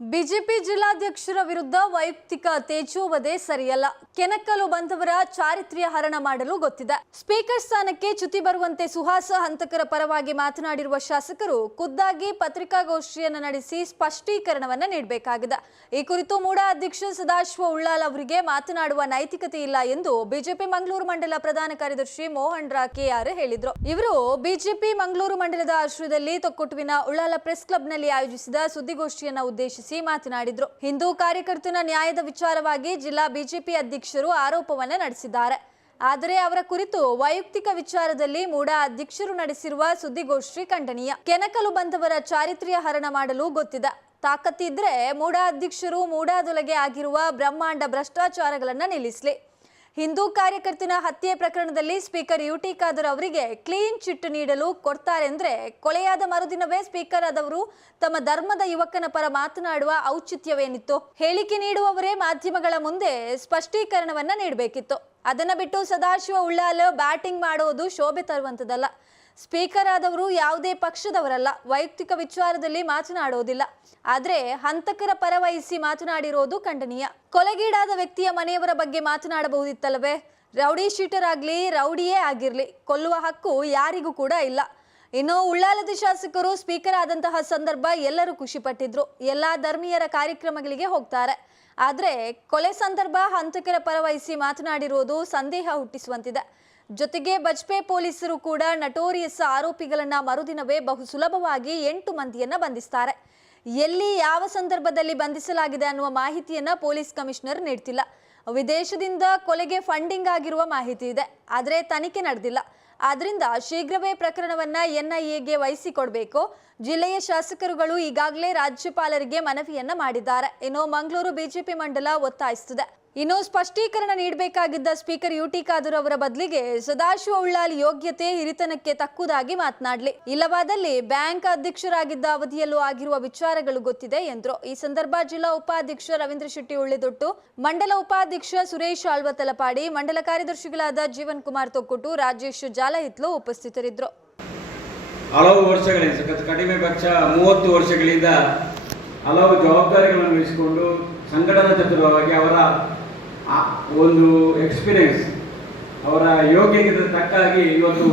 BJP ಜಿಲ್ಲಾಧ್ಯಕ್ಷರ ವಿರುದ್ಧ ವೈಯಕ್ತಿಕ ತೇಜೋವಧೆ ಸರಿಯಲ್ಲ. ಕೆನಕಲು ಬಂದವರ ಚಾರಿತ್ರ್ಯ ಹರಣ ಮಾಡಲು ಗೊತ್ತಿದೆ. ಸ್ಪೀಕರ್ ಸ್ಥಾನಕ್ಕೆ ಚ್ಯುತಿ ಬರುವಂತೆ ಸುಹಾಸ ಹಂತಕರ ಪರವಾಗಿ ಮಾತನಾಡಿರುವ ಶಾಸಕರು, ಖುದ್ದಾಗಿ ಪತ್ರಿಕಾಗೋಷ್ಠಿಯನ್ನು ನಡೆಸಿ ಸ್ಪಷ್ಟೀಕರಣವನ್ನು ನೀಡಬೇಕಾಗಿದೆ. ಈ ಕುರಿತು ಮೂಡ ಅಧ್ಯಕ್ಷ ಸದಾಶಿವ ಉಳ್ಳಾಲ್ ಅವರಿಗೆ ಮಾತನಾಡುವ ನೈತಿಕತೆ ಇಲ್ಲ ಎಂದು ಬಿಜೆಪಿ ಮಂಗಳೂರು ಮಂಡಲ ಪ್ರಧಾನ ಕಾರ್ಯದರ್ಶಿ ಮೋಹನ್ ರಾ ಕೆಆರ್ ಹೇಳಿದರು. ಇವರು ಬಿಜೆಪಿ ಮಂಗಳೂರು ಮಂಡಲದ ಆಶ್ರಯದಲ್ಲಿ ತೊಕ್ಕೊಟ್ಟುವಿನ ಉಳ್ಳಾಲ ಪ್ರೆಸ್ ಕ್ಲಬ್ನಲ್ಲಿ ಆಯೋಜಿಸಿದ ಸುದ್ದಿಗೋಷ್ಠಿಯನ್ನು ಉದ್ದೇಶಿಸಿ ಮಾತನಾಡಿದ್ರು. ಹಿಂದೂ ಕಾರ್ಯಕರ್ತನ ನ್ಯಾಯದ ವಿಚಾರವಾಗಿ ಜಿಲ್ಲಾ ಬಿಜೆಪಿ ಅಧ್ಯಕ್ಷರು ಆರೋಪವನ್ನು ನಡೆಸಿದ್ದಾರೆ. ಆದರೆ ಅವರ ಕುರಿತು ವೈಯಕ್ತಿಕ ವಿಚಾರದಲ್ಲಿ ಮೂಡಾ ಅಧ್ಯಕ್ಷರು ನಡೆಸಿರುವ ಸುದ್ದಿಗೋಷ್ಠಿ ಖಂಡನೀಯ. ಕೆನಕಲು ಬಂದವರ ಚಾರಿತ್ರ್ಯ ಹರಣ ಮಾಡಲು ಗೊತ್ತಿದೆ. ತಾಕತ್ತಿದ್ರೆ ಮೂಡಾ ಅಧ್ಯಕ್ಷರು ಮೂಡಾದೊಳಗೆ ಆಗಿರುವ ಬ್ರಹ್ಮಾಂಡ ಭ್ರಷ್ಟಾಚಾರಗಳನ್ನ ನಿಲ್ಲಿಸಲಿ. ಹಿಂದೂ ಕಾರ್ಯಕರ್ತನ ಹತ್ಯೆ ಪ್ರಕರಣದಲ್ಲಿ ಸ್ಪೀಕರ್ ಯು ಟಿ ಖಾದರ್ ಅವರಿಗೆ ಕ್ಲೀನ್ ಚಿಟ್ ನೀಡಲು ಕೊಡ್ತಾರೆಂದ್ರೆ ಕೊಲೆಯಾದ ಮರುದಿನವೇ ಸ್ಪೀಕರ್ ಆದವರು ತಮ್ಮ ಧರ್ಮದ ಯುವಕನ ಪರ ಮಾತನಾಡುವ ಔಚಿತ್ಯವೇನಿತ್ತು? ಹೇಳಿಕೆ ನೀಡುವವರೇ ಮಾಧ್ಯಮಗಳ ಮುಂದೆ ಸ್ಪಷ್ಟೀಕರಣವನ್ನ ನೀಡಬೇಕಿತ್ತು. ಅದನ್ನ ಬಿಟ್ಟು ಸದಾಶಿವ ಉಳ್ಳಾಲ ಬ್ಯಾಟಿಂಗ್ ಮಾಡೋದು ಶೋಭೆ ತರುವಂತದಲ್ಲ ಸ್ಪೀಕರ್ ಆದವರು ಯಾವುದೇ ಪಕ್ಷದವರಲ್ಲ. ವೈಯಕ್ತಿಕ ವಿಚಾರದಲ್ಲಿ ಮಾತನಾಡೋದಿಲ್ಲ. ಆದ್ರೆ ಹಂತಕರ ಪರವಹಿಸಿ ಮಾತನಾಡಿರೋದು ಖಂಡನೀಯ. ಕೊಲೆಗೀಡಾದ ವ್ಯಕ್ತಿಯ ಮನೆಯವರ ಬಗ್ಗೆ ಮಾತನಾಡಬಹುದಿತ್ತಲ್ಲವೇ? ರೌಡಿ ಶೀಟರ್ ಆಗ್ಲಿ, ರೌಡಿಯೇ ಆಗಿರ್ಲಿ, ಕೊಲ್ಲುವ ಹಕ್ಕು ಯಾರಿಗೂ ಕೂಡ ಇಲ್ಲ. ಇನ್ನು ಉಳ್ಳಾಲದ ಶಾಸಕರು ಸ್ಪೀಕರ್ ಆದಂತಹ ಸಂದರ್ಭ ಎಲ್ಲರೂ ಖುಷಿ ಪಟ್ಟಿದ್ರು ಎಲ್ಲಾ ಧರ್ಮೀಯರ ಕಾರ್ಯಕ್ರಮಗಳಿಗೆ ಹೋಗ್ತಾರೆ. ಆದ್ರೆ ಕೊಲೆ ಸಂದರ್ಭ ಹಂತಕರ ಪರವಹಿಸಿ ಮಾತನಾಡಿರುವುದು ಸಂದೇಹ ಹುಟ್ಟಿಸುವಂತಿದೆ. ಜೊತೆಗೆ ಬಜ್ಪೆ ಪೊಲೀಸರು ಕೂಡ ನಟೋರಿಯಸ್ ಆರೋಪಿಗಳನ್ನ ಮರುದಿನವೇ ಬಹು ಸುಲಭವಾಗಿ ಎಂಟು ಮಂದಿಯನ್ನ ಬಂಧಿಸ್ತಾರೆ. ಎಲ್ಲಿ ಯಾವ ಸಂದರ್ಭದಲ್ಲಿ ಬಂಧಿಸಲಾಗಿದೆ ಅನ್ನುವ ಮಾಹಿತಿಯನ್ನ ಪೊಲೀಸ್ ಕಮಿಷನರ್ ನೀಡ್ತಿಲ್ಲ. ವಿದೇಶದಿಂದ ಕೊಲೆಗೆ ಫಂಡಿಂಗ್ ಆಗಿರುವ ಮಾಹಿತಿ ಇದೆ. ಆದರೆ ತನಿಖೆ ನಡೆದಿಲ್ಲ. ಆದ್ರಿಂದ ಶೀಘ್ರವೇ ಪ್ರಕರಣವನ್ನ ಎನ್ಐಎಗೆ ವಹಿಸಿಕೊಡಬೇಕು ಜಿಲ್ಲೆಯ ಶಾಸಕರುಗಳು ಈಗಾಗಲೇ ರಾಜ್ಯಪಾಲರಿಗೆ ಮನವಿಯನ್ನ ಮಾಡಿದ್ದಾರೆ. ಇನ್ನು ಮಂಗಳೂರು ಬಿಜೆಪಿ ಮಂಡಲ ಒತ್ತಾಯಿಸುತ್ತಿದೆ. ಇನ್ನು ಸ್ಪಷ್ಟೀಕರಣ ನೀಡಬೇಕಾಗಿದ್ದ ಸ್ಪೀಕರ್ ಯು ಟಿ ಖಾದರ್ ಅವರ ಬದಲಿಗೆ ಸದಾಶಿವ ಉಳ್ಳಾಲ್ ಯೋಗ್ಯತೆ, ಹಿರಿತನಕ್ಕೆ ತಕ್ಕುದಾಗಿ ಮಾತನಾಡಲಿ. ಇಲ್ಲವಾದಲ್ಲಿ ಬ್ಯಾಂಕ್ ಅಧ್ಯಕ್ಷರಾಗಿದ್ದ ಅವಧಿಯಲ್ಲೂ ಆಗಿರುವ ವಿಚಾರಗಳು ಗೊತ್ತಿದೆ ಎಂದರು. ಈ ಸಂದರ್ಭ ಜಿಲ್ಲಾ ಉಪಾಧ್ಯಕ್ಷ ರವೀಂದ್ರ ಶೆಟ್ಟಿ ಉಳ್ಳಿದೊಟ್ಟು, ಮಂಡಲ ಉಪಾಧ್ಯಕ್ಷ ಸುರೇಶ್ ಆಳ್ವತಲಪಾಡಿ ಮಂಡಲ ಕಾರ್ಯದರ್ಶಿಗಳಾದ ಜೀವನ್ ಕುಮಾರ್ ತೊಕ್ಕುಟು ರಾಜೇಶ್ ಜಾಲಹಿತ್ಲು ಉಪಸ್ಥಿತರಿದ್ದರು ಹಲವು ಕಡಿಮೆ ಪಕ್ಷ ಮೂವತ್ತು ವರ್ಷಗಳಿಂದ ಹಲವು ಜವಾಬ್ದಾರಿಗಳನ್ನು ವಹಿಸಿಕೊಂಡು ಸಂಘಟನಾ ಚತುರವಾಗಿ ಅವರ ಆ ಒಂದು ಎಕ್ಸ್ಪೀರಿಯನ್ಸ್ ಅವರ ಯೋಗ್ಯತೆಗೆ ತಕ್ಕಾಗಿ ಇವತ್ತು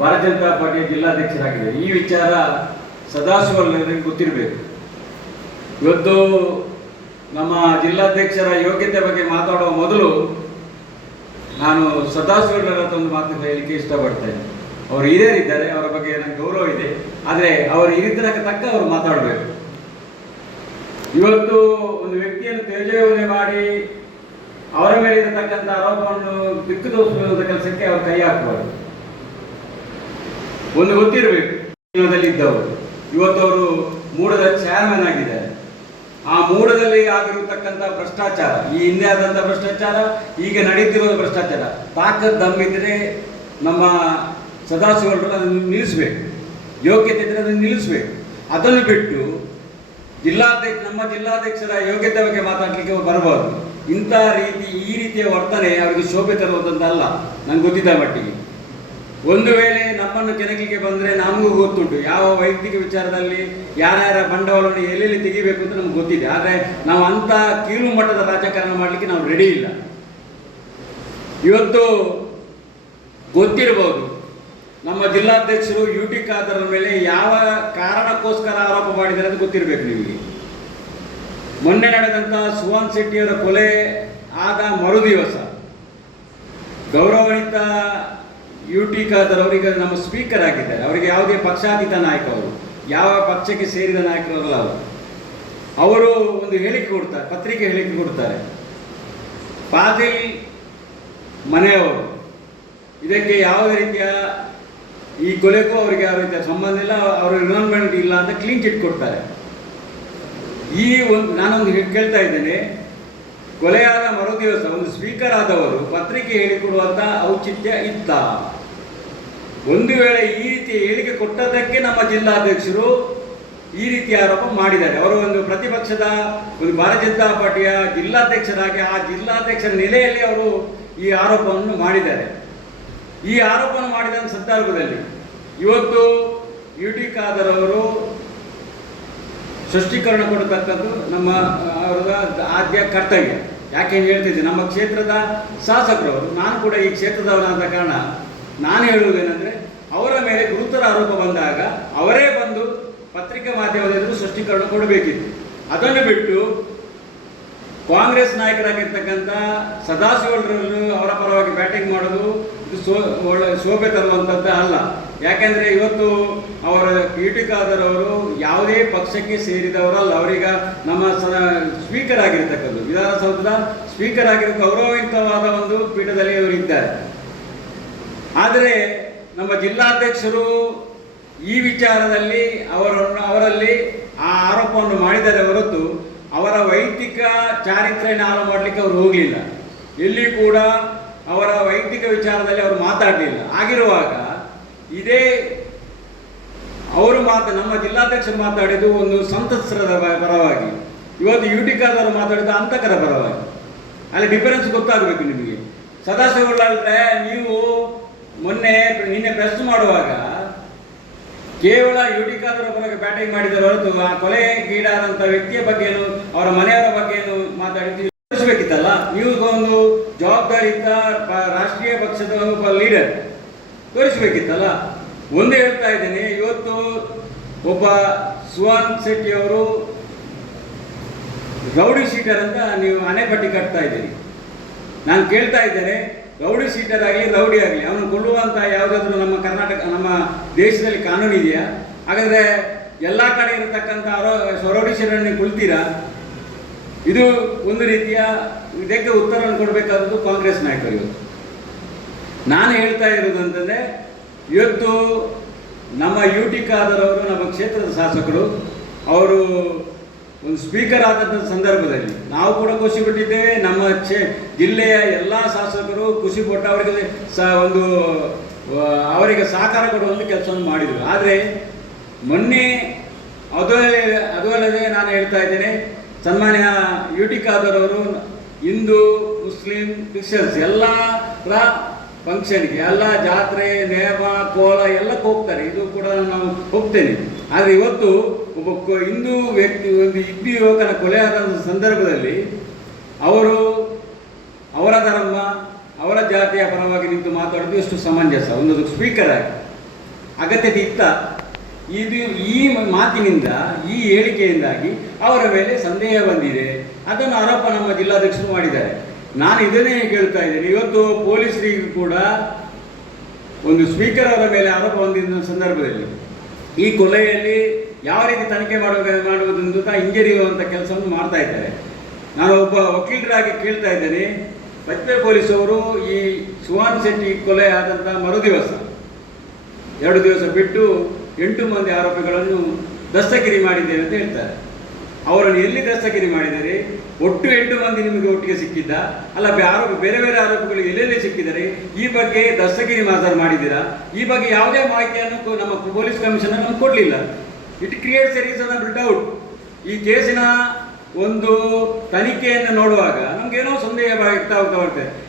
ಭಾರತೀಯ ಜನತಾ ಪಾರ್ಟಿಯ ಜಿಲ್ಲಾಧ್ಯಕ್ಷರಾಗಿದೆ. ಈ ವಿಚಾರ ಸದಾಶಿವರಿಗೆ ಗೊತ್ತಿರಬೇಕು. ಇವತ್ತು ನಮ್ಮ ಜಿಲ್ಲಾಧ್ಯಕ್ಷರ ಯೋಗ್ಯತೆ ಬಗ್ಗೆ ಮಾತಾಡುವ ಮೊದಲು ನಾನು ಸದಾಶಿವರ ಹತ್ರ ಒಂದು ಮಾತು ಹೇಳಲಿಕ್ಕೆ ಇಷ್ಟಪಡ್ತೇನೆ ಅವರು ಹಿರಿಯರಿದ್ದಾರೆ ಅವರ ಬಗ್ಗೆ ನನಗೆ ಗೌರವ ಇದೆ. ಆದರೆ ಅವರ ಹಿರಿತನಕ್ಕೆ ತಕ್ಕ ಅವರು ಮಾತಾಡಬೇಕು. ಇವತ್ತು ಒಂದು ವ್ಯಕ್ತಿಯನ್ನು ತೇಜೋವಧೆ ಮಾಡಿ ಅವರ ಮೇಲೆ ಇರತಕ್ಕಂಥ ಆರೋಪವನ್ನು ದಿಕ್ಕು ತೋರಿಸುವಂಥ ಕೆಲಸಕ್ಕೆ ಅವರು ಕೈ ಹಾಕಬಾರ್ದು ಒಂದು ಗೊತ್ತಿರಬೇಕು ಇದ್ದವರು ಇವತ್ತು ಅವರು ಮೂಡದ ಚೇರ್ಮನ್ ಆಗಿದ್ದಾರೆ. ಆ ಮೂಡದಲ್ಲಿ ಆಗಿರತಕ್ಕಂಥ ಭ್ರಷ್ಟಾಚಾರ, ಈ ಹಿಂದೆ ಆದಂಥ ಭ್ರಷ್ಟಾಚಾರ, ಈಗ ನಡೀತಿರೋದು ಭ್ರಷ್ಟಾಚಾರ. ತಾಕತ್ ಇದ್ರೆ ನಮ್ಮ ಸದಾಸಿಗಳು ಅದನ್ನು ನಿಲ್ಲಿಸಬೇಕು. ಯೋಗ್ಯತೆ ಇದ್ರೆ ಅದನ್ನು ನಿಲ್ಲಿಸಬೇಕು. ಅದನ್ನು ಬಿಟ್ಟು ಜಿಲ್ಲಾಧ್ಯಕ್ಷ, ನಮ್ಮ ಜಿಲ್ಲಾಧ್ಯಕ್ಷರ ಯೋಗ್ಯತೆ ಬಗ್ಗೆ ಮಾತಾಡಲಿಕ್ಕೆ ಬರಬಾರ್ದು ಇಂಥ ರೀತಿ ಈ ರೀತಿಯ ವರ್ತನೆ ಅವರಿಗೆ ಶೋಭೆ ತರುವುದಂತಲ್ಲ ನಂಗೆ ಗೊತ್ತಿದ್ದ ಮಟ್ಟಿಗೆ. ಒಂದು ವೇಳೆ ನಮ್ಮನ್ನು ಕೆಣಕಿಗೆ ಬಂದರೆ ನಮಗೂ ಗೊತ್ತುಂಟು. ಯಾವ ವೈಯಕ್ತಿಕ ವಿಚಾರದಲ್ಲಿ ಯಾರ್ಯಾರ ಬಂಡವಾಳವನ್ನು ಎಲ್ಲೆಲ್ಲಿ ತೆಗಿಬೇಕು ಅಂತ ನಮ್ಗೆ ಗೊತ್ತಿದೆ. ಆದರೆ ನಾವು ಅಂಥ ಕೀಳು ಮಟ್ಟದ ರಾಜಕಾರಣ ಮಾಡಲಿಕ್ಕೆ ನಾವು ರೆಡಿ ಇಲ್ಲ. ಇವತ್ತು ಗೊತ್ತಿರಬಹುದು ನಮ್ಮ ಜಿಲ್ಲಾಧ್ಯಕ್ಷರು ಯು ಟಿ ಖಾದರ ಮೇಲೆ ಯಾವ ಕಾರಣಕ್ಕೋಸ್ಕರ ಆರೋಪ ಮಾಡಿದ್ದಾರೆ ಅಂತ ಗೊತ್ತಿರಬೇಕು ನಿಮಗೆ. ಮೊನ್ನೆ ನಡೆದಂಥ ಸುವಾನ್ ಶೆಟ್ಟಿಯವರ ಕೊಲೆ ಆದ ಮರುದಿವಸ ಗೌರವಾನ್ವಿತ ಯು ಟಿ ಖಾದರ್ ಅವರಿಗೆ ನಮ್ಮ ಸ್ಪೀಕರ್ ಆಗಿದ್ದಾರೆ. ಅವರಿಗೆ ಯಾವುದೇ ಪಕ್ಷಾತೀತ ನಾಯಕ ಅವರು, ಯಾವ ಪಕ್ಷಕ್ಕೆ ಸೇರಿದ ನಾಯಕರಲ್ಲ ಅವರು. ಅವರು ಒಂದು ಹೇಳಿಕೆ ಕೊಡ್ತಾರೆ, ಪತ್ರಿಕೆ ಹೇಳಿಕೆ ಕೊಡ್ತಾರೆ. ಪಾದಿಲ್ ಮನೆಯವರು, ಇದಕ್ಕೆ ಯಾವುದೇ ರೀತಿಯ ಈ ಕೊಲೆಗೂ ಅವರಿಗೆ ಯಾವ ರೀತಿಯ ಸಂಬಂಧ ಇಲ್ಲ, ಅವರು ಇನ್ವಾಲ್ವ್ಮೆಂಟ್ ಇಲ್ಲ ಅಂತ ಕ್ಲೀನ್ ಚಿಟ್ ಕೊಡ್ತಾರೆ. ಈ ಒಂದು ನಾನೊಂದು ಕೇಳ್ತಾ ಇದ್ದೇನೆ. ಕೊಲೆಯಾದ ಮರುದಿವಸ ಒಂದು ಸ್ಪೀಕರ್ ಆದವರು ಪತ್ರಿಕೆ ಹೇಳಿಕೊಡುವಂತಹ ಔಚಿತ್ಯ ಇತ್ತ. ಒಂದು ವೇಳೆ ಈ ರೀತಿ ಹೇಳಿಕೆ ಕೊಟ್ಟದ್ದಕ್ಕೆ ನಮ್ಮ ಜಿಲ್ಲಾಧ್ಯಕ್ಷರು ಈ ರೀತಿ ಆರೋಪ ಮಾಡಿದ್ದಾರೆ. ಅವರು ಒಂದು ಪ್ರತಿಪಕ್ಷದ, ಒಂದು ಭಾರತೀಯ ಜನತಾ ಪಾರ್ಟಿಯ ಜಿಲ್ಲಾಧ್ಯಕ್ಷರಾಗಿ ಆ ಜಿಲ್ಲಾಧ್ಯಕ್ಷರ ನೆಲೆಯಲ್ಲಿ ಅವರು ಈ ಆರೋಪವನ್ನು ಮಾಡಿದ್ದಾರೆ. ಈ ಆರೋಪವನ್ನು ಮಾಡಿದ ಸಂದರ್ಭದಲ್ಲಿ ಇವತ್ತು ಯು ಟಿ ಖಾದರ್ ಅವರು ಸ್ಪಷ್ಟೀಕರಣ ಕೊಡತಕ್ಕದ್ದು ನಮ್ಮ ಅವರ ಆದ್ಯ ಕರ್ತವ್ಯ. ಯಾಕೆ ಹೇಳ್ತಿದ್ದೆ, ನಮ್ಮ ಕ್ಷೇತ್ರದ ಶಾಸಕರು ನಾನು ಕೂಡ ಈ ಕ್ಷೇತ್ರದವನಾದ ಕಾರಣ ನಾನು ಹೇಳುವುದೇನೆಂದರೆ, ಅವರ ಮೇಲೆ ಗುರುತರ ಆರೋಪ ಬಂದಾಗ ಅವರೇ ಬಂದು ಪತ್ರಿಕಾ ಮಾಧ್ಯಮದಲ್ಲಿ ಸೃಷ್ಟೀಕರಣ ಕೊಡಬೇಕಿತ್ತು. ಅದನ್ನು ಬಿಟ್ಟು ಕಾಂಗ್ರೆಸ್ ನಾಯಕರಾಗಿರ್ತಕ್ಕಂಥ ಸದಾಶಿವರನ್ನು ಅವರ ಪರವಾಗಿ ಬ್ಯಾಟಿಂಗ್ ಮಾಡೋದು ಸೋ ಒಳ್ಳೆ ಶೋಭೆ ತರುವಂಥದ್ದೇ ಅಲ್ಲ. ಯಾಕೆಂದರೆ ಇವತ್ತು ಅವರ ಕೀಟಕಾದರ್ ಯಾವುದೇ ಪಕ್ಷಕ್ಕೆ ಸೇರಿದವರಲ್ಲ, ಅವರೀಗ ನಮ್ಮ ಸ ಸ್ಪೀಕರ್ ಆಗಿರ್ತಕ್ಕಂಥದ್ದು ವಿಧಾನಸೌಧದ ಸ್ಪೀಕರ್ ಆಗಿರೋ ಗೌರವಯುತವಾದ ಒಂದು ಪೀಠದಲ್ಲಿ ಅವರು ಇದ್ದಾರೆ. ಆದರೆ ನಮ್ಮ ಜಿಲ್ಲಾಧ್ಯಕ್ಷರು ಈ ವಿಚಾರದಲ್ಲಿ ಅವರನ್ನು ಅವರಲ್ಲಿ ಆ ಆರೋಪವನ್ನು ಮಾಡಿದರೆ ಹೊರತು ಅವರ ವೈಯಕ್ತಿಕ ಚಾರಿತ್ರ್ಯನ ಹಾಳು ಮಾಡಲಿಕ್ಕೆ ಅವರು ಹೋಗಲಿಲ್ಲ. ಎಲ್ಲಿ ಕೂಡ ಅವರ ವೈಯಕ್ತಿಕ ವಿಚಾರದಲ್ಲಿ ಅವರು ಮಾತಾಡಲಿಲ್ಲ. ಆಗಿರುವಾಗ ಇದೇ ಅವರು ಮಾತ, ನಮ್ಮ ಜಿಲ್ಲಾಧ್ಯಕ್ಷರು ಮಾತಾಡಿದ್ದು ಒಂದು ಸಂತಸರದ ಪರವಾಗಿ. ಇವತ್ತು ಯುಟಿಕಾದವರು ಮಾತಾಡಿದ್ದು ಅಂತಕರ ಪರವಾಗಿ. ಅಲ್ಲಿ ಡಿಫರೆನ್ಸ್ ಗೊತ್ತಾಗಬೇಕು ನಿಮಗೆ. ಸದಾಶಿವಳ್ಳಾದ್ರೆ ನೀವು ಮೊನ್ನೆ ನಿನ್ನೆ ಪ್ರೆಸ್ ಮಾಡುವಾಗ ಕೇವಲ ಯುಟಿಕಾದರ ಪರವಾಗಿ ಬ್ಯಾಟಿಂಗ್ ಮಾಡಿದರೆ ಹೊರತು ಆ ಕೊಲೆಗೀಡಾದಂಥ ವ್ಯಕ್ತಿಯ ಬಗ್ಗೆಯೂ ಅವರ ಮನೆಯವರ ಬಗ್ಗೆಯೂ ಮಾತಾಡಿದ್ದು ತೋರಿಸ್ಬೇಕಿತ್ತಲ್ಲ ನೀವು ಒಂದು ಜವಾಬ್ದಾರಿಯಿಂದ ರಾಷ್ಟ್ರೀಯ ಪಕ್ಷದ ಒಬ್ಬ ಲೀಡರ್ ತೋರಿಸಬೇಕಿತ್ತಲ್ಲ? ಒಂದು ಹೇಳ್ತಾ ಇದ್ದೀನಿ, ಇವತ್ತು ಒಬ್ಬ ಸುಹಾನ್ ಶೆಟ್ಟಿ ಅವರು ರೌಡಿ ಶೀಟರ್ ಅಂತ ನೀವು ಅಣೆಪಟ್ಟಿ ಕಟ್ತಾ ಇದ್ದೀರಿ. ನಾನು ಕೇಳ್ತಾ ಇದ್ದೇನೆ, ರೌಡಿ ಶೀಟರ್ ಆಗಲಿ, ರೌಡಿ ಆಗಲಿ, ಅವನು ಕೊಲ್ಲುವಂತ ಯಾವುದಾದ್ರೂ ನಮ್ಮ ಕರ್ನಾಟಕ, ನಮ್ಮ ದೇಶದಲ್ಲಿ ಕಾನೂನು ಇದೆಯಾ? ಹಾಗಾದ್ರೆ ಎಲ್ಲ ಕಡೆ ಇರತಕ್ಕಂಥ ರೌಡಿ ಶೀಟರ್ನ ಕೊಲ್ತೀರಾ? ಇದು ಒಂದು ರೀತಿಯ ಇದಕ್ಕೆ ಉತ್ತರವನ್ನು ಕೊಡಬೇಕಾದದ್ದು ಕಾಂಗ್ರೆಸ್ ನಾಯಕರು ಇವತ್ತು ನಾನು ಹೇಳ್ತಾ ಇರೋದು ಅಂತಂದ್ರೆ, ಇವತ್ತು ನಮ್ಮ ಯು ಟಿ ಖಾದರ್ ನಮ್ಮ ಕ್ಷೇತ್ರದ ಶಾಸಕರು, ಅವರು ಒಂದು ಸ್ಪೀಕರ್ ಆದಂಥ ಸಂದರ್ಭದಲ್ಲಿ ನಾವು ಕೂಡ ಖುಷಿ ಪಟ್ಟಿದ್ದೇವೆ. ನಮ್ಮ ಕ್ಷೇ, ಜಿಲ್ಲೆಯ ಎಲ್ಲ ಶಾಸಕರು ಖುಷಿ ಪಟ್ಟು ಅವರಿಗೆ ಸ, ಒಂದು ಅವರಿಗೆ ಸಹಕಾರ ಕೊಡುವಂಥ ಕೆಲಸವನ್ನು ಮಾಡಿದರು. ಆದರೆ ಮೊನ್ನೆ, ಅದು ಅದು ಅಲ್ಲದೆ ನಾನು ಹೇಳ್ತಾ ಇದ್ದೇನೆ ಸನ್ಮಾನ್ಯ ಯು ಟಿ ಖಾದರ್ ಅವರು, ಹಿಂದೂ, ಮುಸ್ಲಿಂ, ಕ್ರಿಶ್ಚಿಯನ್ಸ್ ಎಲ್ಲರ ಫಂಕ್ಷನ್ಗೆ ಎಲ್ಲ ಜಾತ್ರೆ, ನೇಮ ಕೋಳ ಎಲ್ಲಕ್ಕೆ ಹೋಗ್ತಾರೆ. ಇದು ಕೂಡ ನಾನು ಹೋಗ್ತೇನೆ. ಆದರೆ ಇವತ್ತು ಒಬ್ಬ ಹಿಂದೂ ವ್ಯಕ್ತಿ, ಒಂದು ಇಬ್ಬಿ ಯುವಕನ ಕೊಲೆ ಆದ ಸಂದರ್ಭದಲ್ಲಿ ಅವರು ಅವರ ಧರ್ಮ, ಅವರ ಜಾತಿಯ ಪರವಾಗಿ ನಿಂತು ಮಾತಾಡೋದು ಎಷ್ಟು ಸಮಂಜಸ. ಒಂದು ಸ್ಪೀಕರ್ ಆಗಿ. ಅಗತ್ಯತೆ ಇತ್ತ? ಇದು ಈ ಮಾತಿನಿಂದ, ಈ ಹೇಳಿಕೆಯಿಂದಾಗಿ ಅವರ ಮೇಲೆ ಸಂದೇಹ ಬಂದಿದೆ. ಅದನ್ನು ಆರೋಪ ನಮ್ಮ ಜಿಲ್ಲಾಧ್ಯಕ್ಷರು ಮಾಡಿದ್ದಾರೆ. ನಾನು ಇದನ್ನೇ ಕೇಳ್ತಾ ಇದ್ದೇನೆ. ಇವತ್ತು ಪೊಲೀಸರಿಗೂ ಕೂಡ ಒಂದು ಸ್ಪೀಕರ್ ಅವರ ಮೇಲೆ ಆರೋಪ ಹೊಂದಿದ್ದ ಸಂದರ್ಭದಲ್ಲಿ, ಈ ಕೊಲೆಯಲ್ಲಿ ಯಾವ ರೀತಿ ತನಿಖೆ ಮಾಡಬೇಕು ಮಾಡುವುದೆಂದು ಹಿಂಜರಿಯುವಂಥ ಕೆಲಸವನ್ನು ಮಾಡ್ತಾ ಇದ್ದಾರೆ. ನಾನು ಒಬ್ಬ ವಕೀಲರಾಗಿ ಕೇಳ್ತಾ ಇದ್ದೇನೆ. ಬಜ್ಪೆ ಪೊಲೀಸವರು ಈ ಸುಹಾನ್ ಶೆಟ್ಟಿ ಕೊಲೆ ಆದಂಥ ಮರುದಿವಸ, ಎರಡು ದಿವಸ ಬಿಟ್ಟು ಎಂಟು ಮಂದಿ ಆರೋಪಿಗಳನ್ನು ದಸ್ತಗಿರಿ ಮಾಡಿದ್ದೇವೆ ಅಂತ ಹೇಳ್ತಾರೆ. ಅವರನ್ನು ಎಲ್ಲಿ ದಸ್ತಗಿರಿ ಮಾಡಿದರೆ? ಒಟ್ಟು ಎಂಟು ಮಂದಿ ನಿಮಗೆ ಒಟ್ಟಿಗೆ ಸಿಕ್ಕಿದ್ದ? ಅಲ್ಲ ಆರೋಪ ಬೇರೆ ಬೇರೆ ಆರೋಪಿಗಳು ಎಲ್ಲೆಲ್ಲಿ ಸಿಕ್ಕಿದರೆ? ಈ ಬಗ್ಗೆ ದಸ್ತಗಿರಿ ಮಾತಾಡ್ ಮಾಡಿದ್ದೀರಾ? ಈ ಬಗ್ಗೆ ಯಾವುದೇ ಮಾಹಿತಿಯನ್ನು ನಮ್ಮ ಪೊಲೀಸ್ ಕಮಿಷನರ್ ನಮ್ಗೆ ಕೊಡಲಿಲ್ಲ. It creates a reasonable doubt ಈ ಕೇಸಿನ ಒಂದು ತನಿಖೆಯನ್ನು ನೋಡುವಾಗ ನಮಗೇನೋ ಸಂದೇಹ ಆಗ್ತಾ ಹೋಗ್ತಾ ಬರ್ತದೆ.